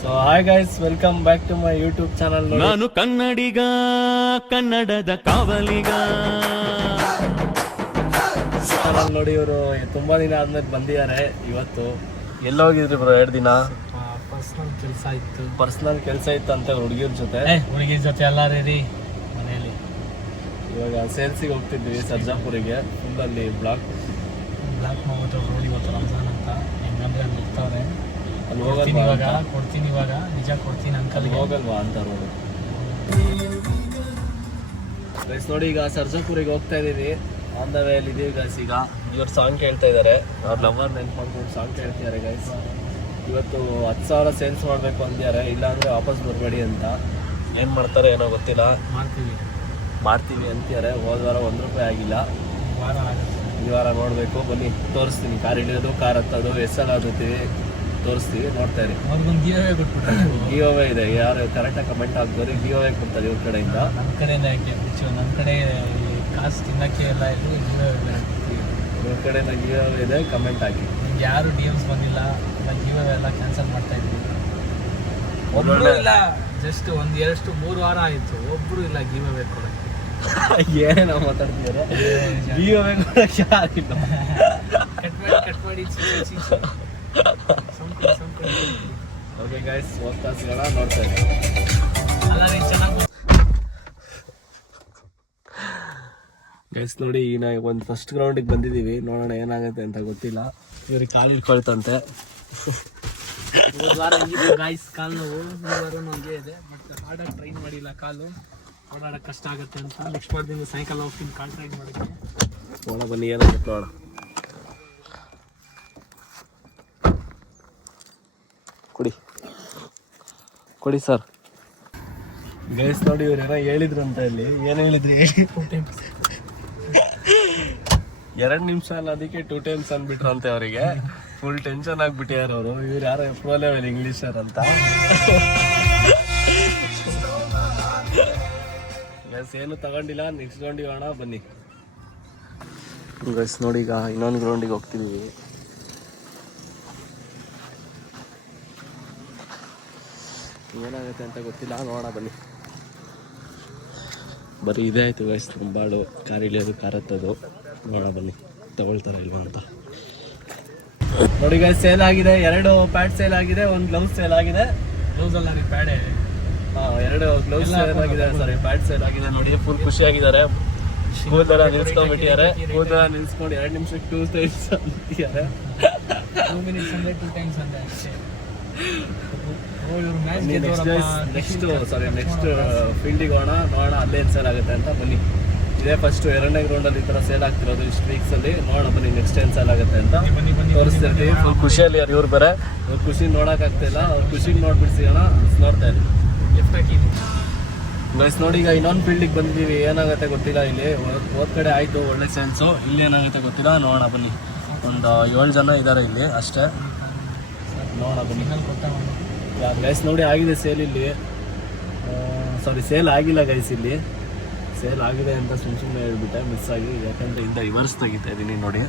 So hi guys, welcome back to my YouTube channel. ನಾನು ಕನ್ನಡಿಗ, ಕನ್ನಡದ ಕಾವಲಿಗ. Channel ನೋಡಿ, ಇವರು ತುಂಬಾ ದಿನ ಆದ್ಮೇಲೆ ಬಂದಿದ್ದಾರೆ. ಇವತ್ತು ಎಲ್ಲೋಗಿದ್ರಿ ಬ್ರೋ? 2 ದಿನ ಪರ್ಸನಲ್ ಕೆಲಸ ಇತ್ತು ಅಂತ ಹುಡುಗಿರ ಜೊತೆ ಎಲ್ಲ ರೀ ಮನೆಯಲ್ಲಿ. ಇವಾಗ ಸೇಲ್ಸಿಗೆ ಹೋಗ್ತಿದ್ವಿ ಸರ್ಜಾಪುರಿಗೆ. ಫುಲ್ಲಲ್ಲಿ ಬ್ಲಾಕ್ ಮಾಡ್ಬಿಟ್ಟು ರೋಡ್ ಇವತ್ತು ರಂಜಾನ್ ಅಂತ ಹೆಂಗಂದ್ರೆ ಅಲ್ಲಿ ಹೋಗ್ತಾವ್ರೆ. ಅಲ್ಲಿ ಕೊಡ್ತೀನಿ ಇವಾಗ ನಿಜ ಕೊಡ್ತೀನಿ ಅಂಕಲ್ಗೆ. ಹೋಗಲ್ವಾ ಅಂತ ರೋಡು ಗೈಸ್. ನೋಡಿ ಈಗ ಸರ್ಜಾಪುರಿಗೆ ಹೋಗ್ತಾ ಇದೀವಿ. ಆನ್ ದ ವೇ ಅಲ್ಲಿ ಇದೀವಿ ಗೈಸ್. ಈಗ ಇವ್ರು ಸಾಂಗ್ ಕೇಳ್ತಾ ಇದ್ದಾರೆ. ಅವ್ರ ಲವರ್ ನೆನ್ಪು ಮಾಡ್ಕೊಂಡು ಸಾಂಗ್ ಕೇಳ್ತಿದ್ದಾರೆ ಗೈಸ್. ಇವತ್ತು 10,000 ಸೇಲ್ಸ್ ಮಾಡಬೇಕು ಅಂದಿದ್ದಾರೆ, ಇಲ್ಲಾಂದರೆ ವಾಪಸ್ ಬರಬೇಡಿ ಅಂತ. ಏನು ಮಾಡ್ತಾರೆ ಏನೋ ಗೊತ್ತಿಲ್ಲ. ಮಾಡ್ತೀವಿ ಅಂತಿದ್ದಾರೆ. ಹೋದ ವಾರ 1 ರೂಪಾಯಿ ಆಗಿಲ್ಲ. ಈ ವಾರ ನೋಡಬೇಕು. ಬನ್ನಿ ತೋರಿಸ್ತೀನಿ. ಕಾರ್ ಹಿಡಿಯೋದು, ಕಾರ್ ಹತ್ತೋದು, ಎಸ್ಸೆಲ್ಲ ಆಗುತ್ತೀವಿ, ತೋರಿಸ್ತೀವಿ. ನೋಡ್ತಾ ಇರಿ. ಅವ್ರಿಗೊಂದು ಗಿವ್ ಅವೇ ಇದೆ. ಯಾರು ಕರೆಕ್ಟಾಗಿ ಕಮೆಂಟ್ ಹಾಕ್ಬೋದು. ಗಿವ್ ಅವೇ ಕೊಡ್ತಾರೆ ಇವ್ರ ಕಡೆಯಿಂದ. ನನ್ನ ಕಡೆಯಿಂದ ಯಾಕೆ ನನ್ನ ಕಡೆ ಕಾಸು ತಿನ್ನಕ್ಕೆ ಎಲ್ಲ ಇದು ಇವ್ರ ಕಡೆಯಿಂದ ಗಿವ್ ಅವೇ ಇದೆ. ಕಮೆಂಟ್ ಹಾಕಿ. ನಿಮ್ಗೆ ಯಾರು DMs ಬಂದಿಲ್ಲ, ಗಿವ್ ಅವೇ ಎಲ್ಲ ಕ್ಯಾನ್ಸಲ್ ಮಾಡ್ತಾ ಇದ್ವಿ. ಒಬ್ಬರು ಇಲ್ಲ, ಜಸ್ಟ್ 1-2-3 ವಾರ ಆಯಿತು, ಒಬ್ಬರು ಇಲ್ಲ ಗಿವ್ ಅವೇ ಕೊಡೋಕ್ಕೆ. ಏನೇನೋ ಮಾತಾಡ್ತಿದ್ದಾರೆ. ಗಿವ್ ಅವೇ ಕೊಡೋಕ್ಕೆ ಯಾರಿಲ್ಲ. ಕಟ್ ಮಾಡಿ ಓಕೆ ಗೈಸ್, ಹೋಗ್ತಾ ಸಿಗೋಣ. ನೋಡ್ತಾ ಇದ್ದೀನಿ. ಗೈಸ್ ನೋಡಿ, ಈಗ ನಾವು ಒಂದು ಫಸ್ಟ್ ಗ್ರೌಂಡಿಗೆ ಬಂದಿದ್ದೀವಿ. ನೋಡೋಣ ಏನಾಗುತ್ತೆ ಅಂತ ಗೊತ್ತಿಲ್ಲ. ಇವ್ರಿಗೆ ಕಾಲು ಇಟ್ಕೊಳ್ತಂತೆ. ಹೋದ ವಾರ ಹೆಂಗಿತ್ತು ಗಾಯ್ಸ್ ಕಾಲು ನೋವು. ಈ ವಾರನೂ ಹಂಗೆ ಇದೆ. ಬಟ್ ಆಡೋಕ್ಕೆ ಟ್ರೈನ್ ಮಾಡಿಲ್ಲ. ಕಾಲು ಓಡಾಡೋಕ್ಕೆ ಕಷ್ಟ ಆಗುತ್ತೆ ಅಂತ ನೆಕ್ಸ್ಟ್ ವಾರದಿಂದ ಸಾಯಂಕಾಲ ಹೋಗ್ತೀನಿ ಕಾಲು ಟ್ರೈನ್ ಮಾಡೋಕ್ಕೆ. ನೋಡೋಣ ಬನ್ನಿ ಏನಾಗುತ್ತೆ ನೋಡೋಣ. ಕೊಡಿ ಸರ್. ಗೈಸ್ ನೋಡಿ, ಇವ್ರು ಏನೋ ಹೇಳಿದ್ರು ಅಂತ. ಇಲ್ಲಿ ಏನು ಹೇಳಿದ್ರಿ? 2 ನಿಮಿಷ ಅಲ್ಲ, ಅದಕ್ಕೆ 2 times ಅಂದ್ಬಿಟ್ರು ಅಂತೆ. ಅವರಿಗೆ ಫುಲ್ ಟೆನ್ಷನ್ ಆಗ್ಬಿಟ್ಟಿದ್ದಾರೆ ಅವರು. ಇವ್ರು ಯಾರೋ ಎಪ್ರೋ ಲೆವೆಲ್ ಇಂಗ್ಲೀಷರ್ ಅಂತ. ಗೈಸ್ ಏನು ತಗೊಂಡಿಲ್ಲ. ನೆಕ್ಸ್ಟ್ ಗ್ರೌಂಡಿಗೆ ಹೋಗೋಣ ಬನ್ನಿ. ಗೈಸ್ ನೋಡಿ, ಈಗ ಇನ್ನೊಂದು ಗ್ರೌಂಡಿಗೆ ಹೋಗ್ತಿದ್ದೀವಿ. ಏನಾಗುತ್ತೆ ಅಂತ ಗೊತ್ತಿಲ್ಲ. ನೋಡೋಣ ಬನ್ನಿ. ಬರೀ ಇದೇ ಆಯಿತು ಗೈಸ್. ಬಾಳು ಕಾರ್ ಇಳಿಯೋದು, ಕಾರ್ ಹತ್ತೋದು. ನೋಡೋಣ ಬನ್ನಿ ತಗೊಳ್ತಾರೆ ಇಲ್ವಾ ಅಂತ. ನೋಡಿ ಗೈಸ್, ಸೇಲ್ ಆಗಿದೆ. 2 ಪ್ಯಾಡ್ ಸೇಲ್ ಆಗಿದೆ, 1 ಗ್ಲೌಸ್ ಸೇಲ್ ಆಗಿದೆ. ಗ್ಲೌಸ್ ಅಲ್ಲ ರೀ, ಪ್ಯಾಡೆ. 2 ಗ್ಲೌಸ್ ಸೇಲ್ ಆಗಿದೆ, ಸಾರಿ ಪ್ಯಾಡ್ ಸೇಲ್ ಆಗಿದೆ. ನೋಡಿ ಫುಲ್ ಖುಷಿಯಾಗಿದ್ದಾರೆ. ಕೂದಲೆಲ್ಲ ನಿಲ್ಸ್ಕೊಂಡ್ಬಿಟ್ಟಿದ್ದಾರೆ. ಕೂದಲೆಲ್ಲ ನಿಲ್ಸ್ಕೊಂಡು 2 ನಿಮಿಷಕ್ಕೆ 2 times ಅಂತಿದ್ದಾರೆ. 2 minutes ಅಂದರೆ 2 times ಅಂದೆ ಅಷ್ಟೇ. ನೆಕ್ಸ್ಟ್ ಫೀಲ್ಡಿಗೆ ಹೋಗೋಣ. ನೋಡೋಣ ಅಲ್ಲೇನು ಸೇಲ್ ಆಗುತ್ತೆ ಅಂತ. ಬನ್ನಿ. ಇದೇ ಫಸ್ಟ್ 2ನೇ ಗ್ರೌಂಡಲ್ಲಿ ಈ ಥರ ಸೇಲ್ ಆಗ್ತಿರೋದು ಇಷ್ಟು ವೀಕ್ಸಲ್ಲಿ. ನೋಡೋಣ ಬನ್ನಿ ನೆಕ್ಸ್ಟ್ ಏನು ಸೇಲ್ ಆಗುತ್ತೆ ಅಂತ ತೋರಿಸ್ತಿರ್ತೀವಿ. ಫುಲ್ ಖುಷಿಯಲ್ಲಿ ಯಾರು ಇವ್ರು ಬೇರೆ. ಇವ್ರ ಖುಷಿ ನೋಡೋಕ್ಕಾಗ್ತಿಲ್ಲ. ಅವ್ರ ಖುಷಿಗೆ ನೋಡ್ಬಿಡ್ಸಿಗೋಣ. ನೋಡ್ತಾ ಇದ್ದೀವಿ. ಗೈಸ್ ನೋಡಿ, ಈಗ ಇನ್ನೊಂದು ಫೀಲ್ಡಿಗೆ ಬಂದಿದ್ದೀವಿ. ಏನಾಗುತ್ತೆ ಗೊತ್ತಿಲ್ಲ. ಇಲ್ಲಿ ಹೋದ ಕಡೆ ಆಯಿತು, ಒಳ್ಳೆ ಸೆನ್ಸು. ಇಲ್ಲಿ ಏನಾಗುತ್ತೆ ಗೊತ್ತಿಲ್ಲ. ನೋಡೋಣ ಬನ್ನಿ. ಒಂದು 7 ಜನ ಇದ್ದಾರೆ ಇಲ್ಲಿ ಅಷ್ಟೇ. ನೋಡೋಣ ಬನ್ನಿ. ಗೈಸ್ ನೋಡಿ, ಆಗಿದೆ ಸೇಲ್ ಇಲ್ಲಿ. ಸಾರಿ, ಸೇಲ್ ಆಗಿಲ್ಲ ಗೈಸ್. ಇಲ್ಲಿ ಸೇಲ್ ಆಗಿದೆ ಅಂತ ಸುಮ್ಮನೆ ಹೇಳ್ಬಿಟ್ಟೆ, ಮಿಸ್ ಆಗಿ. ಯಾಕಂದರೆ ಇಂದ ರಿವರ್ಸ್ ತೆಗಿತಾ ಇದ್ದೀನಿ ನೋಡಿ.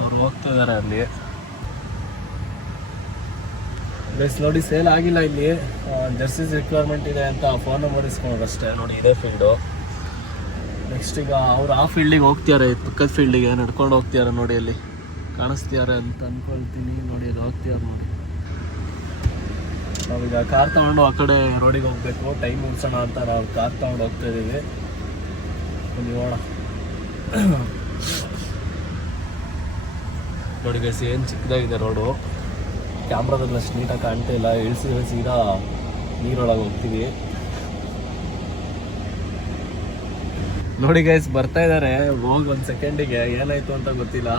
ಅವ್ರು ಹೋಗ್ತಾ ಇದ್ದಾರೆ ಅಲ್ಲಿ. ಗೈಸ್ ನೋಡಿ, ಸೇಲ್ ಆಗಿಲ್ಲ ಇಲ್ಲಿ. ಜರ್ಸೀಸ್ ರಿಕ್ವೈರ್ಮೆಂಟ್ ಇದೆ ಅಂತ ಫೋನ್ ನಂಬರ್ ಇಸ್ಕೊಂಡ್ರು ಅಷ್ಟೇ. ನೋಡಿ ಇದೇ ಫೀಲ್ಡು. ನೆಕ್ಸ್ಟ್ ಈಗ ಅವ್ರು ಆ ಫೀಲ್ಡಿಗೆ ಹೋಗ್ತಿದ್ದಾರೆ. ಪಕ್ಕದ ಫೀಲ್ಡಿಗೆ ನಡ್ಕೊಂಡು ಹೋಗ್ತಿದ್ದಾರೆ. ನೋಡಿ ಅಲ್ಲಿ ಕಾಣಿಸ್ತಿದ್ದಾರೆ ಅಂತ ಅಂದ್ಕೊಳ್ತೀನಿ. ನೋಡಿ ಅಲ್ಲಿ ಹೋಗ್ತಿದ್ದಾರೆ ನೋಡಿ. ನಾವೀಗ ಕಾರ್ ತಗೊಂಡು ಆ ಕಡೆ ರೋಡಿಗೆ ಹೋಗ್ಬೇಕು. ಟೈಮ್ ಮುಗಿಸೋಣ ಅಂತ ನಾವು ಕಾರ್ ತಗೊಂಡು ಹೋಗ್ತಾ ಇದ್ದೀವಿ. ಬನ್ನಿ ಹೋಗೋಣ. ನೋಡಿ ಗೈಸ್, ಏನು ಚಿಕ್ಕದಾಗಿದೆ ರೋಡು. ಕ್ಯಾಮ್ರಾದಲ್ಲಿ ಅಷ್ಟು ನೀಟಾಗಿ ಕಾಣ್ತಾ ಇಲ್ಲ. ಇಳಿಸಿ ಸೀದಾ ನೀರೊಳಗೆ ಹೋಗ್ತೀವಿ. ನೋಡಿ ಗೈಸ್, ಬರ್ತಾ ಇದ್ದಾರೆ. ಹೋಗಿ 1 ಸೆಕೆಂಡಿಗೆ ಏನಾಯ್ತು ಅಂತ ಗೊತ್ತಿಲ್ಲ.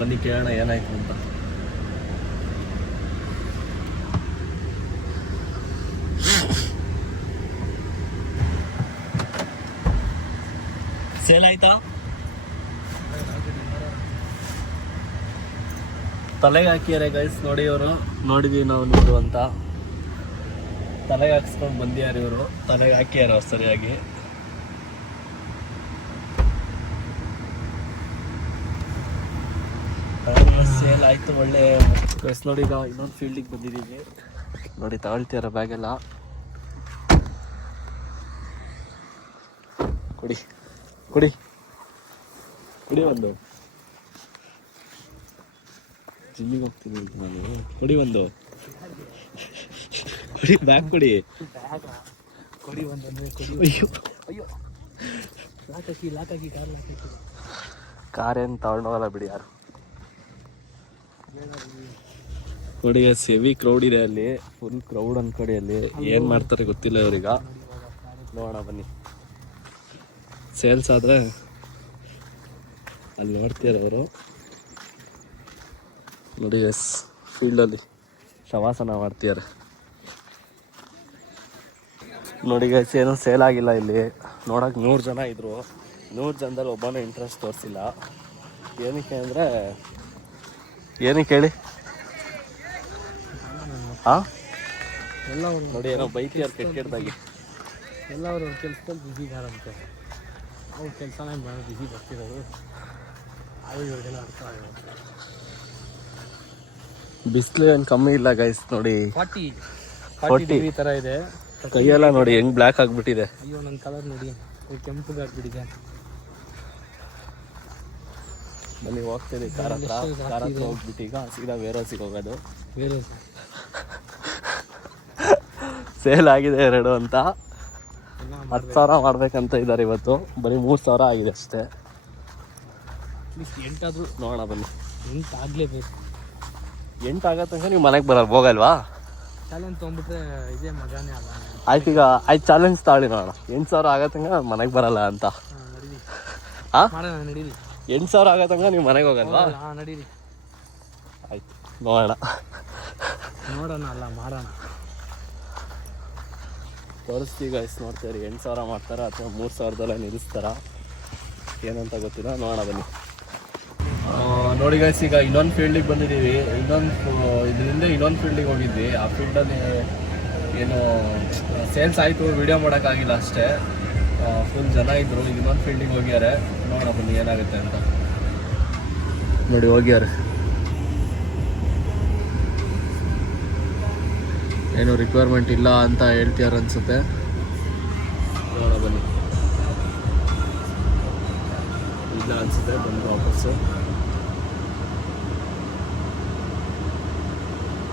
ಬನ್ನಿ ಕೇಳೋಣ ಏನಾಯ್ತು ಅಂತ. ಸೇಲ್ ಆಯ್ತಾ? ತಲೆಗೆ ಹಾಕಿದ್ದಾರೆ ಗೈಸ್. ನೋಡಿ ಇವರು, ನೋಡಿದೀವಿ ನಾವು ನಿಮ್ದು ಅಂತ. ತಲೆಗೆ ಹಾಕಿಸ್ಕೊಂಡು ಬಂದಿದ್ದಾರೆ ಇವರು. ತಲೆಗೆ ಹಾಕಿಯಾರ ಸರಿಯಾಗಿ. ಸೇಲ್ ಆಯಿತು ಒಳ್ಳೆ ಗೈಸ್. ನೋಡಿ ಈಗ ಇನ್ನೊಂದು ಫೀಲ್ಡಿಗೆ ಬಂದಿದ್ದೀವಿ. ನೋಡಿ ತಗೊಳ್ತೀರ ಬ್ಯಾಗೆಲ್ಲ. ಕೊಡಿ ಕೊಡಿ ಕೊಡಿ, ಒಂದು ಜಿಮ್ಮಿಗೆ ಹೋಗ್ತೀನಿ ನಾನು. ಕೊಡಿ ಒಂದು, ಕೊಡಿ ಬ್ಯಾಗ್ ಕೊಡಿ. ಕೊಡಿ ಒಂದಂದ್ರೆ ಕೊಡಿ. ಅಯ್ಯೋ ಅಯ್ಯೋ ಲಾಕಾಕಿ ಲಾಕಾಕಿ ಕಾರ್ ಲಾಕಾಕಿ. ಕಾರೇನು ತಗೊಂಡೋಗಲ್ಲ ಬಿಡಿ ಯಾರು. ನೋಡಿ ಹೆವಿ ಕ್ರೌಡ್ ಇದೆ ಅಲ್ಲಿ, ಫುಲ್ ಕ್ರೌಡ್ ಅನ್ಕೊಡಿ. ಅಲ್ಲಿ ಏನು ಮಾಡ್ತಾರೆ ಗೊತ್ತಿಲ್ಲ ಇವ್ರೀಗ. ನೋಡೋಣ ಬನ್ನಿ. ಸೇಲ್ಸ್ ಆದರೆ ಅಲ್ಲಿ ನೋಡ್ತೀರ ಅವರು. ನೋಡಿ ಎಸ್ ಫೀಲ್ಡಲ್ಲಿ ಶವಾಸನ ಮಾಡ್ತಿದ್ದಾರೆ. ನೋಡಿ ಗೈಸ್, ಏನೂ ಸೇಲ್ ಆಗಿಲ್ಲ ಇಲ್ಲಿ. ನೋಡೋಕೆ 100 ಜನ ಇದ್ದರು. 100 ಜನದಲ್ಲಿ ಒಬ್ಬನೇ ಇಂಟ್ರೆಸ್ಟ್ ತೋರಿಸಿಲ್ಲ. ಏನಕ್ಕೆ ಅಂದರೆ ಏನಕ್ಕೆ ಹೇಳಿ? ಹಾಂ ಎಲ್ಲ ನೋಡಿ ಏನೋ ಬೈತಿಯಾರು ಕೆಟ್ಟದಾಗಿ. ಎಲ್ಲ ಅವರು ಕೆಲಸದಲ್ಲಿ ಬ್ಯುಸಿ ಇದ್ದಾರಂತೆ. ಅವ್ರು ಕೆಲಸನೇ ಭಾಳ ಬ್ಯುಸಿ ಬರ್ತಿರೋದು. ಅದು ಇವಾಗೆಲ್ಲ ಅರ್ಥ ಆಗೋದು. ಬಿಸಿಲು ಏನು ಕಮ್ಮಿ ಇಲ್ಲ ಗೈಸ್. ನೋಡಿ 40 ಡಿಗ್ರಿ ಥರ ಇದೆ. ಕೈಯೆಲ್ಲ ನೋಡಿ ಹೆಂಗ್ ಬ್ಲ್ಯಾಕ್ ಆಗಿಬಿಟ್ಟಿದೆ. ಅಯ್ಯೋ ನನ್ನ ಕಲರ್ ನೋಡಿ ಕೆಂಪುಗೆ ಆಗ್ಬಿಟ್ಟಿದೆ. ಬನ್ನಿ ಹೋಗ್ತೀರಿ ಕಾರ ಹತ್ರ ಹೋಗ್ಬಿಟ್ಟು ಈಗ ಸೀದಾ ವೇರೋಸಿಗೆ ಹೋಗೋದು. ಬೇರೆ ಸೇಲ್ ಆಗಿದೆ 2 ಅಂತ. 10,000 ಮಾಡ್ಬೇಕಂತ ಇದ್ದಾರೆ ಇವತ್ತು. ಬರೀ 3,000 ಆಗಿದೆ ಅಷ್ಟೇ. ಅಟ್ಲೀಸ್ಟ್ 8 ಆದರೂ ನೋಡೋಣ ಬನ್ನಿ. 8 ಆಗಲೇಬೇಕು. 8 ಆಗೋ ತನಕ ನೀವು ಮನೆಗೆ ಬರಲ್ಲ, ಹೋಗಲ್ವಾ? ಚಾಲೆಂಜ್ ತೊಗೊಂಡ್ಬಿಟ್ರೆ ಇದೇ ಮಜಾನೇ ಅಲ್ಲ. ಆಯ್ತು, ಈಗ ಚಾಲೆಂಜ್ ತಾಳಿ ನೋಡೋಣ. 8,000 ಆಗೋ ತನಕ ಮನೆಗೆ ಬರಲ್ಲ ಅಂತ. ನಡೀರಿ ಹಾಂ ಮಾಡೋಣ, ನಡೀರಿ. 8,000 ಆಗೋ ತನಕ ನೀವು ಮನೆಗೆ ಹೋಗಲ್ವಾ? ಹಾಂ ನಡೀರಿ. ಆಯ್ತು ನೋಡೋಣ ಅಲ್ಲ ಮಾಡೋಣ. ತೋರಿಸ್ತೀವಿ ಗೈಸ್, ನೋಡ್ತೀರಿ 8,000 ಮಾಡ್ತಾರಾ ಅಥವಾ 3,000ದಲ್ಲೇ ನಿಲ್ಲಿಸ್ತಾರ ಏನಂತ ಗೊತ್ತಿಲ್ಲ. ನೋಡೋಣ ಬನ್ನಿ. ನೋಡಿ ಗೈಸ್, ಈಗ ಇನ್ನೊಂದು ಫೀಲ್ಡಿಗೆ ಬಂದಿದ್ದೀವಿ. ಇದರಿಂದ ಇನ್ನೊಂದು ಫೀಲ್ಡಿಗೆ ಹೋಗಿದ್ವಿ. ಆ ಫೀಲ್ಡಲ್ಲಿ ಏನು ಸೇಲ್ಸ್ ಆಯಿತು, ವಿಡಿಯೋ ಮಾಡೋಕ್ಕಾಗಿಲ್ಲ ಅಷ್ಟೇ. ಫುಲ್ ಜನ ಇದ್ದರು. ಈಗ ಇನ್ನೊಂದು ಫೀಲ್ಡಿಗೆ ಹೋಗ್ಯಾರೆ. ನೋಡೋಣ ಬನ್ನಿ ಏನಾಗುತ್ತೆ ಅಂತ. ನೋಡಿ ಹೋಗ್ಯಾರೆ. ಏನು ರಿಕ್ವೈರ್ಮೆಂಟ್ ಇಲ್ಲ ಅಂತ ಹೇಳ್ತಿದ್ದಾರೆ ಅನಿಸುತ್ತೆ. ನೋಡೋಣ ಬನ್ನಿ. ಇಲ್ಲ ಅನಿಸುತ್ತೆ. ಬಂದು ವಾಪಸ್ಸು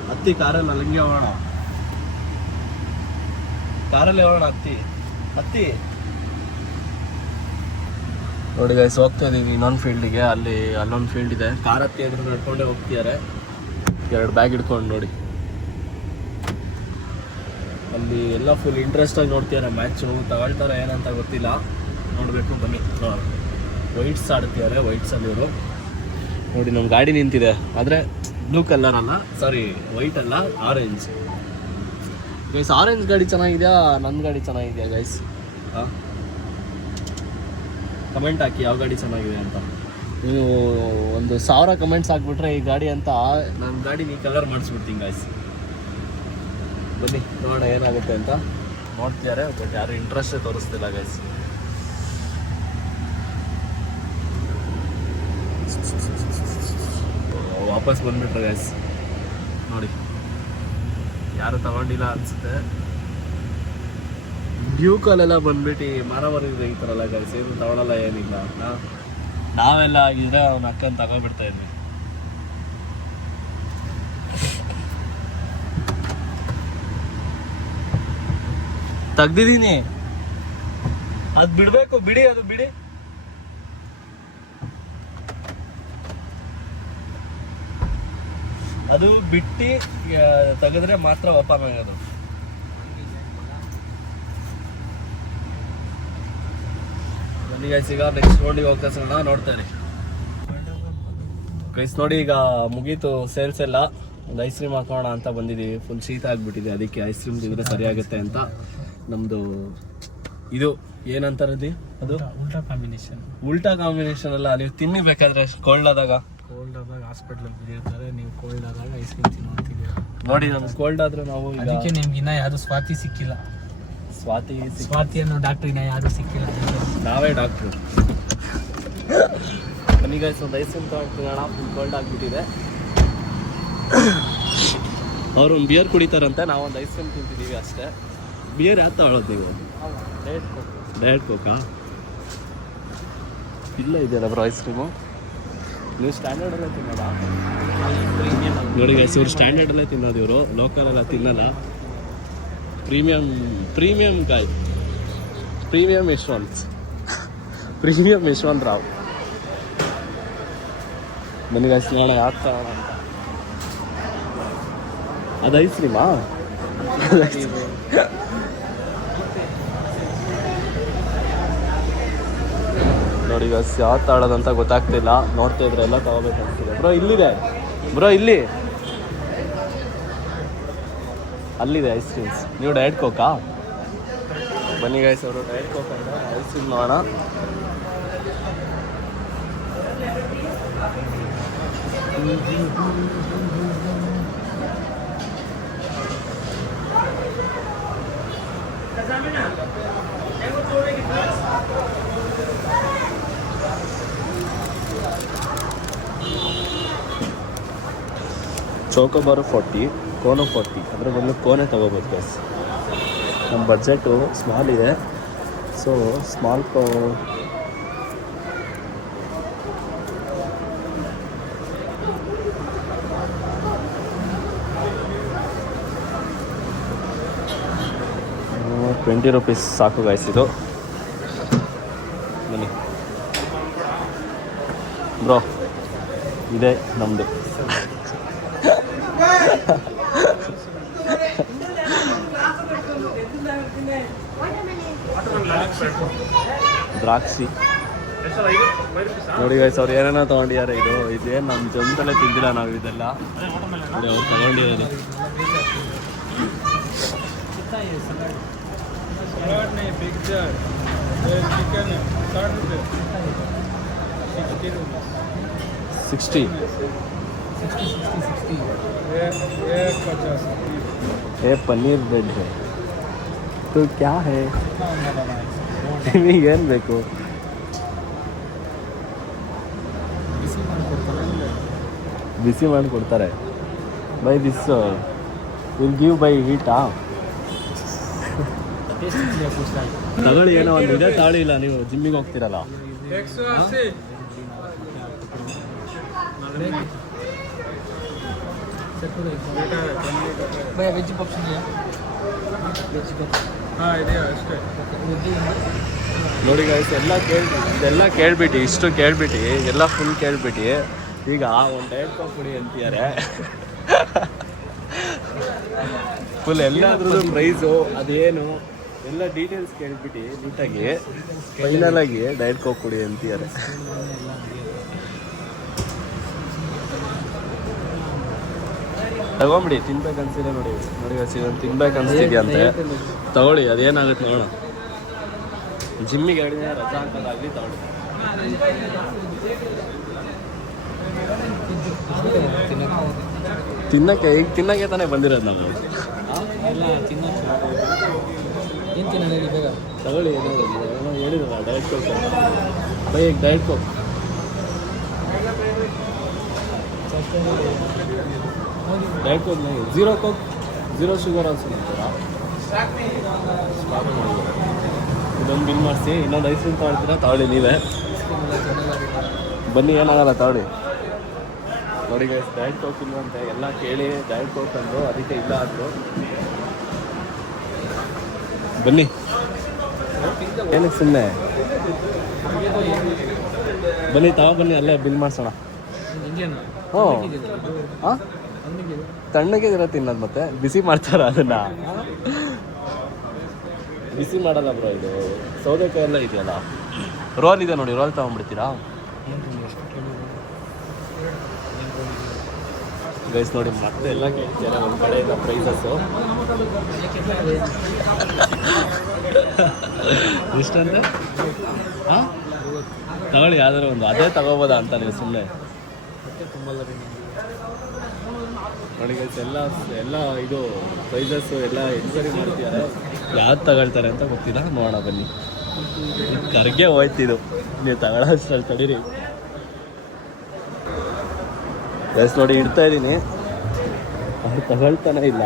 ಹತ್ತಿ ಕಾರಲ್ಲಿ ಅಲ್ಲಿಗೆ ಹೋಗೋಣ. ಕಾರಲ್ಲಿ ಹೋಗೋಣ. ಹತ್ತಿ ನೋಡಿ ಗೈಸ್, ಹೋಗ್ತಾ ಇದೀವಿ ಇನ್ನೊಂದು ಫೀಲ್ಡಿಗೆ. ಅಲ್ಲೊಂದು ಫೀಲ್ಡ್ ಇದೆ. ಕಾರ್ ಹತ್ತಿ ಎದುರು ನಡ್ಕೊಂಡೇ ಹೋಗ್ತಿದ್ದಾರೆ. 2 ಬ್ಯಾಗ್ ಹಿಡ್ಕೊಂಡು ನೋಡಿ. ಅಲ್ಲಿ ಎಲ್ಲ ಫುಲ್ ಇಂಟ್ರೆಸ್ಟಾಗಿ ನೋಡ್ತಿದ್ದಾರೆ ಮ್ಯಾಚು. ತಗೊಳ್ತಾರೆ ಏನಂತ ಗೊತ್ತಿಲ್ಲ, ನೋಡಬೇಕು ಬನ್ನಿ. ವೈಟ್ಸ್ ಆಡ್ತಿದ್ದಾರೆ. ವೈಟ್ಸಲ್ಲಿ ಇವರು ನೋಡಿ. ನಮ್ಮ ಗಾಡಿ ನಿಂತಿದೆ, ಆದರೆ ಬ್ಲೂ ಕಲರ್ ಅಲ್ಲ, ಸಾರಿ ವೈಟ್ ಅಲ್ಲ, ಆರೆಂಜ್. ಗೈಸ್ ಆರೆಂಜ್ ಗಾಡಿ ಚೆನ್ನಾಗಿದೆಯಾ, ನನ್ನ ಗಾಡಿ ಚೆನ್ನಾಗಿದೆಯಾ ಗೈಸ್? ಹಾಂ, ಕಮೆಂಟ್ ಹಾಕಿ ಯಾವ ಗಾಡಿ ಚೆನ್ನಾಗಿದೆ ಅಂತ. ನೀವು 1,000 ಕಮೆಂಟ್ಸ್ ಹಾಕ್ಬಿಟ್ರೆ ಈ ಗಾಡಿ ಅಂತ ನನ್ನ ಗಾಡಿ ನೀವು ಕಲರ್ ಮಾಡಿಸ್ಬಿಡ್ತೀನಿ ಗೈಸ್. ಬನ್ನಿ ನೋಡೋಣ ಏನಾಗುತ್ತೆ ಅಂತ. ನೋಡ್ತಿದ್ದಾರೆ ಬಟ್ ಯಾರು ಇಂಟ್ರೆಸ್ಟೇ ತೋರಿಸ್ತಿಲ್ಲ ಗೈಸ್. ವಾಪಸ್ ಬಂದ್ಬಿಟ್ರೆ ಗೈಸ್. ನೋಡಿ ಯಾರು ತಗೊಂಡಿಲ್ಲ ಅನ್ಸುತ್ತೆ. ಡ್ಯೂಕಲ್ಲೆಲ್ಲ ಬಂದ್ಬಿಟ್ಟು ಮಾರಾಮಾರಿ ತೆಗಿತಾರಲ್ಲ ಗೈಸ್. ಏನು ತಗೊಳಲ್ಲ, ಏನಿಲ್ಲ. ನಾವೆಲ್ಲ ಆಗಿದ್ರೆ ಅವ್ನ ಅಕ್ಕನ ತಗೊಬಿಡ್ತಾ ಇದ್ವಿ. ತೆಗ್ದಿದ್ದೀನಿ, ಅದು ಬಿಡಬೇಕು. ಬಿಡಿ, ಅದು ಬಿಡಿ. ಅದು ಬಿಟ್ಟು ತೆಗೆದ್ರೆ ಮಾತ್ರ ಓಪನ್ ಆಗೋದು. ಬನ್ನಿ ಗೈಸ್, ಈಗ ನೆಕ್ಸ್ಟ್ ರೋಡಿಗೆ ಹೋಗ್ತಾ ಸಣ್ಣ ನೋಡ್ತಾರೆ ಗೈಸ್. ನೋಡಿ ಈಗ ಮುಗೀತು ಸೇಲ್ಸ್ ಎಲ್ಲ. ಒಂದು ಐಸ್ ಕ್ರೀಮ್ ಹಾಕೋಣ ಅಂತ ಬಂದಿದ್ದೀವಿ. ಫುಲ್ ಶೀತ ಆಗಿಬಿಟ್ಟಿದೆ, ಅದಕ್ಕೆ ಐಸ್ ಕ್ರೀಮ್ ತೆಗೆದ್ರೆ ಸರಿಯಾಗುತ್ತೆ ಅಂತ. ನಮ್ಮದು ಇದು ಏನಂತಾರದಿ, ಅದು ಉಲ್ಟಾ ಕಾಂಬಿನೇಷನ್ ಅಲ್ಲ. ನೀವು ತಿನ್ನಬೇಕಾದ್ರೆ ಕೋಲ್ಡ್ ಆದಾಗ ಹಾಸ್ಪಿಟ್ಲಲ್ಲಿ ಬಿದ್ದಿರ್ತಾರೆ. ನೀವು ಕೋಲ್ಡ್ ಆದಾಗ ಐಸ್ ಕ್ರೀಮ್ ತಿನ್ನೋಂತಿದ್ದೀರ ನೋಡಿ. ನಮ್ಗೆ ಕೋಲ್ಡ್ ಆದ್ರೆ ನಾವು ಅದಕ್ಕೆ ನಿಮ್ಗೆ ಇನ್ನೂ ಯಾರು ಸ್ವಾತಿ ಸಿಕ್ಕಿಲ್ಲ. ಸ್ವಾತಿ ಅನ್ನೋ ಡಾಕ್ಟ್ರ್ ಇನ್ನೂ ಯಾರು ಸಿಕ್ಕಿಲ್ಲ. ನಾವೇ ಡಾಕ್ಟ್ರು. ಬನ್ನಿ ಗೈಸ್, ಒಂದು ಐಸ್ ಕ್ರೀಮ್ ತಗೊಳ್ತೀನಿ. ಫುಲ್ ಕೋಲ್ಡ್ ಆಗಿಬಿಟ್ಟಿದೆ. ಅವ್ರು ಒಂದು ಬಿಯರ್ ಕುಡಿತಾರಂತೆ, ನಾವೊಂದು ಐಸ್ ಕ್ರೀಮ್ ತಿಂತಿದ್ದೀವಿ ಅಷ್ಟೇ. ಬಿಯರ್ ಯಾಕೆ ತಗೊಳ್ಳೋದು ನೀವು? Diet Coca? ಇಲ್ಲ ಇದೆಯಲ್ಲ ಬ್ರೋ ಐಸ್ ಕ್ರೀಮು. ನೀವು ಸ್ಟ್ಯಾಂಡರ್ಡಲ್ಲೇ ತಿನ್ನೋದಾ? ನೋಡಿ ಗೈಸ್, ಇವ್ರು ಸ್ಟ್ಯಾಂಡರ್ಡಲ್ಲೇ ತಿನ್ನೋದು, ಇವರು ಲೋಕಲೆಲ್ಲ ತಿನ್ನಲ್ಲ. Premium guy, premium Yashwant Rao. ಬನ್ನಿ ಗೈಸ್ ನೋಡೋಣ ಯಾಕೆ ತಗೋಣ ಅಂತ. ಅದು ಐಸ್ ಕ್ರೀಮಾ? ನೋಡಿ ಗೈಸ್ ಯಾವ್ದು ತಾಳೋದಂತ ಗೊತ್ತಾಗ್ತಿಲ್ಲ. ನೋಡ್ತಾ ಇದ್ರೆ ಎಲ್ಲ ತಗೋಬೇಕು ಅನ್ಸ್ತಿದೆ. ಬ್ರೋ ಇಲ್ಲಿದೆ, ಬ್ರೋ ಇಲ್ಲಿ ಅಲ್ಲಿದೆ ಐಸ್ ಕ್ರೀಮ್ಸ್. ನೀವು ಡಯಟ್ ಕೋಕಾ? ಬನ್ನಿ ಗೈಸ್, ಅವರು ಡಯಟ್ ಕೋಕ್ ಅಂತ ಐಸ್ ಕ್ರೀಮ್ ನೋಡೋಣ. ಚೋಕೋಬಾರು 40, ಕೋನು 40. ಅದರ ಬದಲು ಕೋನೇ ತೊಗೋಬೋದು ಗೈಸ್. ನಮ್ಮ ಬಡ್ಜೆಟು ಸ್ಮಾಲ್ ಇದೆ, ಸೊ ಸ್ಮಾಲ್ 20 ರೂಪೀಸ್ ಸಾಕು ಗೈಸ್ ಇದು. ಬನ್ನಿ ಬ್ರೋ, ಇದೆ ನಮ್ಮದು. ದ್ರಾಕ್ಷಿ ನೋಡಿ ಗೈಸ್, ಅವ್ರು ಏನೇನೋ ತೊಗೊಂಡಿದ್ದಾರೆ. ಇದೇನು ನಮ್ಮ ಜೊತೆಲೇ ತಿಂದಿಲ್ಲ ನಾವು ಇದೆಲ್ಲ. ನೋಡಿ ಅವ್ರು ತಗೊಂಡಿದ್ದಾರೆ. $60 ये पनीर ब्रेड है तो क्या है? ನಿಮಗೆ ಏನು ಬೇಕು? ಬಿಸಿ ಮಾಡಿ ಕೊಡ್ತಾರೆ. By this will give by ಹೀಟಾ? ತಗೊಳ್ಳಿ, ಏನೋ ಒಂದು ಇದೆ ತಾಳಿ. ಇಲ್ಲ ನೀವು ಜಿಮ್ಮಿಗೆ ಹೋಗ್ತಿರಲ್ಲ. ನೋಡಿ ಗೈಸ್, ಇದೆಲ್ಲ ಕೇಳ್ಬಿಟ್ಟು, ಇಷ್ಟು ಕೇಳ್ಬಿಟ್ಟು, ಎಲ್ಲ ಫುಲ್ ಕೇಳ್ಬಿಟ್ಟು, ಈಗ ಒಂದು ಡಯಟ್ ಕೋಕ್ ಕುಡಿ ಅಂತಿದ್ದಾರೆ. ಫುಲ್ ಎಲ್ಲಾದ್ರೂ ಪ್ರೈಸು ಅದೇನು ಎಲ್ಲ ಡೀಟೇಲ್ಸ್ ಕೇಳ್ಬಿಟ್ಟು ನೀಟಾಗಿ ಫೈನಲ್ ಆಗಿ ಡಯಟ್ ಕೋಕ್ ಕುಡಿ ಅಂತಿದ್ದಾರೆ. ತಗೊಂಬಿಡಿ, ತಿನ್ಬೇಕು ಅನ್ಸಿದೆ. ನೋಡಿ ಇದನ್ನು ತಿನ್ಬೇಕು ಅನ್ಸ್ತಿದ್ಯಂತೆ, ತಗೊಳ್ಳಿ. ಅದೇನಾಗುತ್ತೆ ನೋಡೋಣ. ಜಿಮ್ಮಿಗೆ 2 ದಿನ ರಜಾ ಹಾಕೋದಾಗಲಿ ತಗೊಳ್ಳಿ. ತಿನ್ನಕ್ಕೆ ಈಗ ತಿನ್ನಕ್ಕೆ ತಾನೇ ಬಂದಿರೋದು ನಾವು. ತಗೊಳ್ಳಿ, ಹೇಳಿದ್ರಲ್ಲ diet coke. By diet coke. Diet coke zero coke, zero sugar also ಮಾಡ್ತೀರಾ? ಇದೊಂದು ಬಿಲ್ ಮಾಡಿಸಿ. ಇನ್ನೊಂದು ಐಸ್ ಕ್ರೀಮ್ ತಗೊಳ್ತೀರಾ? ತಗೊಳ್ಳಿ ನೀವೇ. ಬನ್ನಿ, ಏನಾಗಲ್ಲ ತಗೊಳ್ಳಿ. ನೋಡಿ ಗೈಸ್, ಡಯಟ್ ಕೋಕ್ ಇಲ್ವಂತೆ. ಎಲ್ಲ ಕೇಳಿ ಡಯಟ್ ಕೋಕ್ ಅಂದು, ಅದಕ್ಕೆ ಇಲ್ಲ ಆದರು. ಬನ್ನಿ, ಏನಕ್ಕೆ ಸುಮ್ಮನೆ ಬನ್ನಿ, ತಗೊಬನ್ನಿ, ಅಲ್ಲೇ ಬಿಲ್ ಮಾಡಿಸೋಣ. ಹ್ಞೂ, ಹಾಂ, ತಣ್ಣಗೆ ಇರೋ ತಿನ್ನೋದು. ಮತ್ತೆ ಬಿಸಿ ಮಾಡ್ತಾರ ಅದನ್ನ? ಬಿಸಿ ಮಾಡಲ್ಲ ಬ್ರೋ. ಇದು ಸೌದೆಕಾಯಿ ಎಲ್ಲ ಇದೆಯಲ್ಲ. ರೋಲ್ ಇದೆ ನೋಡಿ, ರೋಲ್ ತಗೊಂಡ್ಬಿಡ್ತೀರಾ ಗೈಸ್? ನೋಡಿ ಮತ್ತೆ ಎಲ್ಲ ಕೇಳ್ತೀರ ಒಂದು ಕಡೆಯಿಂದ ಪ್ರೈಸಸ್ಸು. ಎಷ್ಟಂತೆ? ಹಾಂ, ತಗೊಳ್ಳಿ ಯಾವ್ದಾರು ಒಂದು. ಅದೇ ತಗೋಬೋದಾ ಅಂತ ನೀವು ಸುಮ್ಮನೆ. ನೋಡಿ ಗೈಸ್, ಎಲ್ಲ ಇದು ಪ್ರೈಸಸ್ಸು ಎಲ್ಲ ಎಕ್ಸ್ಪೈರಿ ಮಾಡ್ತಿದ್ದಾರೆ. ಯಾವ್ದು ತಗೊಳ್ತಾರೆ ಅಂತ ಗೊತ್ತಿಲ್ಲ, ನೋಡೋಣ ಬನ್ನಿ. ಕರ್ಗೆ ಹೋಯ್ತಿದ್ದು, ನೀವು ತಗೊಳ್ಳೋಷ್ಟರಲ್ಲಿ ತಡೀರಿ ಗೈಸ್. ನೋಡಿ ಇಡ್ತಾ ಇದ್ದೀನಿ. ಅವ್ರು ತಗೊಳ್ತಾನೆ ಇಲ್ಲ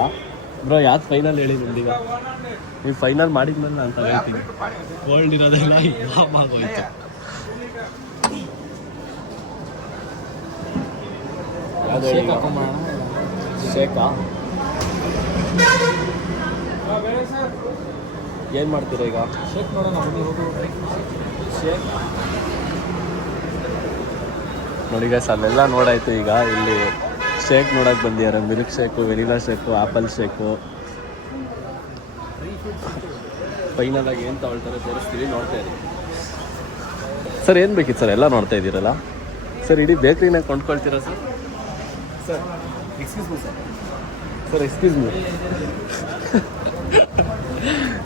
ಬ್ರೋ. ಯಾಕೆ ಫೈನಲ್ ಹೇಳಿ ನಿಮ್ದೀಗ? ನೀವು ಫೈನಲ್ ಮಾಡಿದ್ಮೇಲೆ ನಾನು ತಗೊಳ್ತೀನಿ. ಗೋಲ್ಡ್ ಇರೋದೆಲ್ಲ ಆಗೋಯ್ತು. ಶೇಕಾ ಏನು ಮಾಡ್ತೀರಾ ಈಗ? ಶೇಕ್ ನೋಡೋಣ ಶೇಕ್ ನೋಡಿ ಗೈಸ್, ಅಲ್ಲೆಲ್ಲ ನೋಡಾಯ್ತು. ಈಗ ಇಲ್ಲಿ ಶೇಕ್ ನೋಡೋಕೆ ಬಂದಿದ್ದಾರೆ. Milk shake, vanilla shake, apple shake. Final ಆಗಿ ಏನು ತಗೊಳ್ತಾರೆ ತೋರಿಸ್ತೀವಿ, ನೋಡ್ತಾ ಇರಿ. ಸರ್ ಏನು ಬೇಕಿತ್ತು ಸರ್? ಎಲ್ಲ ನೋಡ್ತಾ ಇದ್ದೀರಲ್ಲ ಸರ್. ಇಡೀ ಬೇಕ್ರಿನಾಗ ಕೊಂಡ್ಕೊಳ್ತೀರಾ sir? Sir excuse me sir excuse me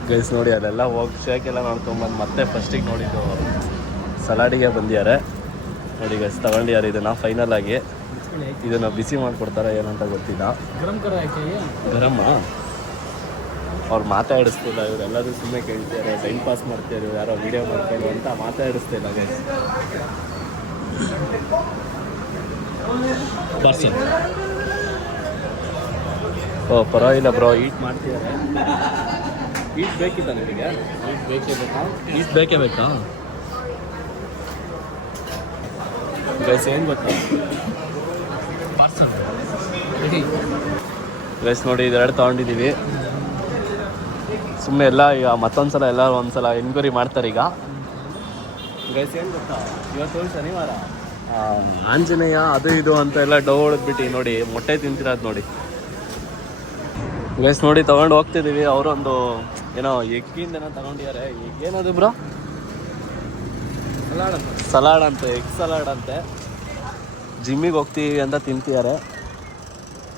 guys ನೋಡಿ, ಅಲ್ಲೆಲ್ಲ ಹೋಗಿ ಶೇಕ್ ಎಲ್ಲ ನೋಡ್ಕೊಂಬಂದು ಮತ್ತೆ ಫಸ್ಟಿಗೆ ನೋಡಿದ್ದು ಸಲಾಡಿಗೆ ಬಂದಿದ್ದಾರೆ. ನೋಡಿ ಗೈಸ್, ತಗೊಂಡಿದ್ದಾರೆ ಇದನ್ನು ಫೈನಲ್ ಆಗಿ. ಇದನ್ನು ಬಿಸಿ ಮಾಡಿಕೊಡ್ತಾರೆ ಏನಂತ ಗೊತ್ತಿಲ್ಲ. ಗರಮ ಅವ್ರು ಮಾತಾಡಿಸ್ತಿಲ್ಲ. ಇವರೆಲ್ಲರೂ ಸುಮ್ಮನೆ ಕೇಳ್ತಿದ್ದಾರೆ, ಟೈಮ್ ಪಾಸ್ ಮಾಡ್ತಾರೆ. ಯಾರೋ ವೀಡಿಯೋ ಮಾಡ್ತಾರೆ ಅಂತ ಮಾತಾಡಿಸ್ತಿಲ್ಲ ಗೈಸ್. ಪಾರ್ಸಲ್ ಓ ಪರವಾಗಿಲ್ಲ ಬ್ರೋ, ಈಟ್ ಮಾಡ್ತಿದ್ದಾರೆ. ಈಟ್ ಬೇಕಿತ್ತ ನಿಮಗೆ? ಈಟ್ ಬೇಕೇ ಬೇಕಾ? ಈಟ್ ಬೇಕೇ ಬೇಕಾ ಗೈಸ್? ಏನು ಗೊತ್ತಾ ಪಾರ್ಸಲ್ ಗೈಸ್ ನೋಡಿ, ಇದೆರಡು ತೊಗೊಂಡಿದ್ದೀವಿ. ಸುಮ್ಮನೆ ಎಲ್ಲ ಈಗ ಮತ್ತೊಂದು ಸಲ ಎಲ್ಲರೂ ಒಂದು ಸಲ ಎನ್ಕ್ವೈರಿ ಮಾಡ್ತಾರೆ ಈಗ. ಗೈಸ್ ಏನು ಗೊತ್ತಾ, ಇವತ್ತು ಶನಿವಾರ ಆಂಜನೇಯ ಅದು ಇದು ಅಂತ ಎಲ್ಲ ಡವ್ ಹೊಡೆದ್ಬಿಟ್ಟು ನೋಡಿ ಮೊಟ್ಟೆ ತಿಂತಿರೋದು ನೋಡಿ ಗೈಸ್. ನೋಡಿ ತೊಗೊಂಡು ಹೋಗ್ತಿದ್ದೀವಿ. ಅವರೊಂದು ಏನೋ ಎಗ್ಗಿಂದ ಏನೋ ತಗೊಂಡಿದ್ದಾರೆ. ಏನದು ಬ್ರೋ? ಸಲಾಡ್ ಅಂತೆ, ಎಗ್ ಸಲಾಡ್ ಅಂತೆ. ಜಿಮ್ಮಿಗೆ ಹೋಗ್ತೀವಿ ಅಂತ ತಿಂತಿದ್ದಾರೆ.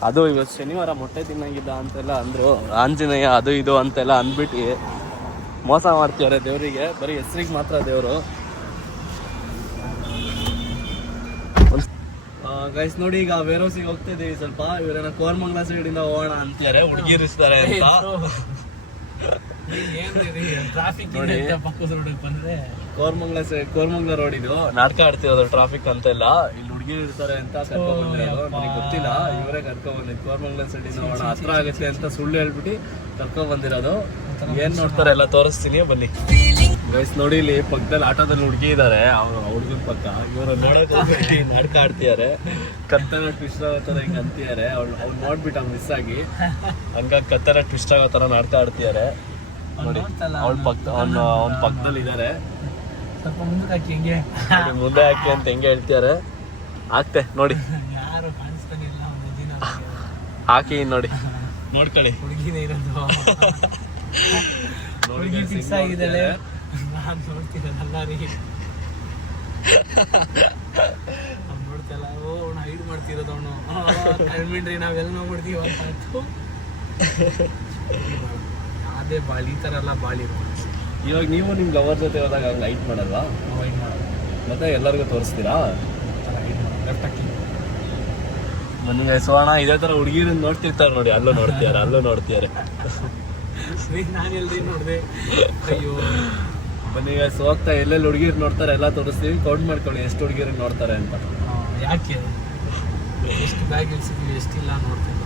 ಅದು ಇವತ್ತು ಶನಿವಾರ ಮೊಟ್ಟೆ ತಿನ್ನಂಗಿಲ್ಲ ಅಂತೆಲ್ಲ ಅಂದರು. ಆಂಜನೇಯ ಅದು ಇದು ಅಂತೆಲ್ಲ ಅಂದ್ಬಿಟ್ಟು ಮೋಸ ಮಾಡ್ತಿದ್ದಾರೆ ದೇವರಿಗೆ. ಬರೀ ಹೆಸ್ರಿಗೆ ಮಾತ್ರ ದೇವರು. ಗೈಸ್ ನೋಡಿ, ಈಗ ವೇರೋಸಿಗೆ ಹೋಗ್ತಿದ್ದೀವಿ ಸ್ವಲ್ಪ. ಇವರೇನ ಕೋರ್ಮಂಗ್ಲ ಸೈಡಿಂದ ಹೋಗೋಣ ಅಂತಾರೆ, ಹುಡುಗಿರಿಸ್ತಾರೆ ಅಂತ. ನೋಡಿ ಕೋರ್ಮಂಗ್ಲ ರೋಡ್ ಇದು. ನಾಟಕ ಆಡ್ತಿರೋದು ಟ್ರಾಫಿಕ್ ಅಂತೆಲ್ಲ. ಇಲ್ಲಿ ಹುಡುಗಿರು ಇರ್ತಾರೆ ಅಂತ ಕರ್ಕೊಂಡ್ ಬಂದಿರೋದು. ನನಗೆ ಗೊತ್ತಿಲ್ಲ, ಇವರೇ ಕರ್ಕೊಂಡ್ ಬಂದಿದ್ದು. ಕೋರ್ಮಂಗ್ಲ ಸೈಡಿಂದ ಹೋಗೋಣ, ಹತ್ರ ಆಗುತ್ತೆ ಅಂತ ಸುಳ್ಳು ಹೇಳ್ಬಿಟ್ಟು ಕರ್ಕೊಂಡ್ ಬಂದಿರೋದು. ಏನ್ ನೋಡ್ತಾರೆ ಎಲ್ಲ ತೋರಿಸ್ತೀನಿ, ಬನ್ನಿ ಗೈಸ್. ನೋಡಿ, ಇಲ್ಲಿ ಪಕ್ಕದಲ್ಲಿ ಆಟೋದಲ್ಲಿ ಹುಡುಗಿ ಇದ್ದಾರೆ, ಅವ್ರು ಹುಡುಗನ ಪಕ್ಕ. ಇವರು ನೋಡಕ್ ಹೋಗ್ಬಿಟ್ಟು ನಾಟಕ ಆಡ್ತಿದ್ದಾರೆ. ಕತ್ತರ ಟ್ವಿಸ್ಟ್ ಆಗೋ ಥರ ಹಿಂಗೆ ಅಂತಿದ್ದಾರೆ. ಅವ್ರು ನೋಡ್ಬಿಟ್ಟು ಮಿಸ್ ಆಗಿ ಹಂಗಾಗಿ ಕತ್ತರ ಟ್ವಿಸ್ಟ್ ಆಗೋ ಥರ ನಾಟಕ ಆಡ್ತಿದ್ದಾರೆ. ನೋಡಿ ಅವ್ನ ಪಕ್ಕದಲ್ಲಿ ಇದ್ದಾರೆ. ಸ್ವಲ್ಪ ಮುಂದಕ್ಕೆ ಹಾಕಿ ಹಿಂಗೆ ಮುಂದೆ ಹಾಕಿ ಅಂತ ಹೆಂಗೆ ಹೇಳ್ತಿದ್ದಾರೆ. ಆಗ್ತೆ ನೋಡಿ, ಯಾರು ಕಾಣಿಸ್ತಾನೆ ಇಲ್ಲ ದಿನ. ಹಾಕಿ ನೋಡಿ, ನೋಡ್ಕೊಳ್ಳಿ. ಹುಡುಗಿನೇ ಇರೋದು, ಹುಡುಗಿ ಫಿಕ್ಸ್ ಆಗಿದ್ದಾಳೆ. ನಾನು ನೋಡ್ತಿರೋದಲ್ಲ ರೀ, ಅವ್ನು ನೋಡ್ತಲ್ಲ. ಅವ್ನು ಹೈಡ್ ಮಾಡ್ತಿರೋದು. ಅವನು ಕಳ್ಮಿಡ್ರಿ ನಾವೆಲ್ಲ ನೋಡ್ಬಿಡ್ತೀವಿ ಅಂತ ಆಯ್ತು. ಅದೇ ಬಾಳಿ ಈ ಥರ ಎಲ್ಲ ಬಾಳಿ. ಇವಾಗ ನೀವು ನಿಮ್ಗೆ ಅವರ ಜೊತೆ ಹೋದಾಗ ಹಂಗೆ ಹೈಟ್ ಮಾಡಲ್ವಾ? ಅವಾಯ್ಡ್ ಮಾಡೋದು. ಮತ್ತೆ ಎಲ್ಲರಿಗೂ ತೋರಿಸ್ತೀರಾ? ಹೈಡ್ ಮಾಡೋದು ಲೆಫ್ಟ್ ಹಾಕಿ ನನಗೆ ಸೋಣ ಇದೇ ಥರ ಹುಡುಗಿರನ್ನ ನೋಡ್ತಿರ್ತಾರೆ ನೋಡಿ. ಅಲ್ಲೂ ನೋಡ್ತಿದ್ದಾರೆ, ಅಲ್ಲೂ ನೋಡ್ತಿದ್ದಾರೆ. ನಾನು ಎಲ್ರಿ ನೋಡಿದೆ. ಅಯ್ಯೋ ಬನ್ನಿ ಹೋಗ್ತಾ ಎಲ್ಲೆಲ್ಲಿ ಹುಡುಗಿರು ನೋಡ್ತಾರೆ ಎಲ್ಲ ತೋರಿಸ್ತೀವಿ. ಕೌಂಟ್ ಮಾಡ್ಕೊಳ್ಳಿ ಎಷ್ಟು ಹುಡುಗಿರು ನೋಡ್ತಾರೆ ಅಂತ. ಯಾಕೆ ಎಷ್ಟು ಬ್ಯಾಗ್ ಇಳಿಸಿದ್ವಿ, ಎಷ್ಟಿಲ್ಲ ನೋಡ್ತೀನಿ.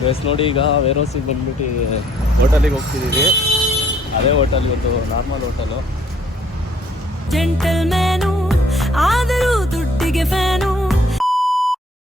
ಗೈಸ್ ನೋಡಿ, ಈಗ ವೇರೋಸಿಗೆ ಬಂದ್ಬಿಟ್ಟು ಹೋಟೆಲಿಗೆ ಹೋಗ್ತಿದ್ದೀವಿ. ಅದೇ ಹೋಟೆಲ್, ಇವತ್ತು ನಾರ್ಮಲ್ ಹೋಟೆಲು. ಜೆಂಟಲ್ಮ್ಯಾನು ಆದರೂ ದುಡ್ಡಿಗೆ ಫ್ಯಾನು.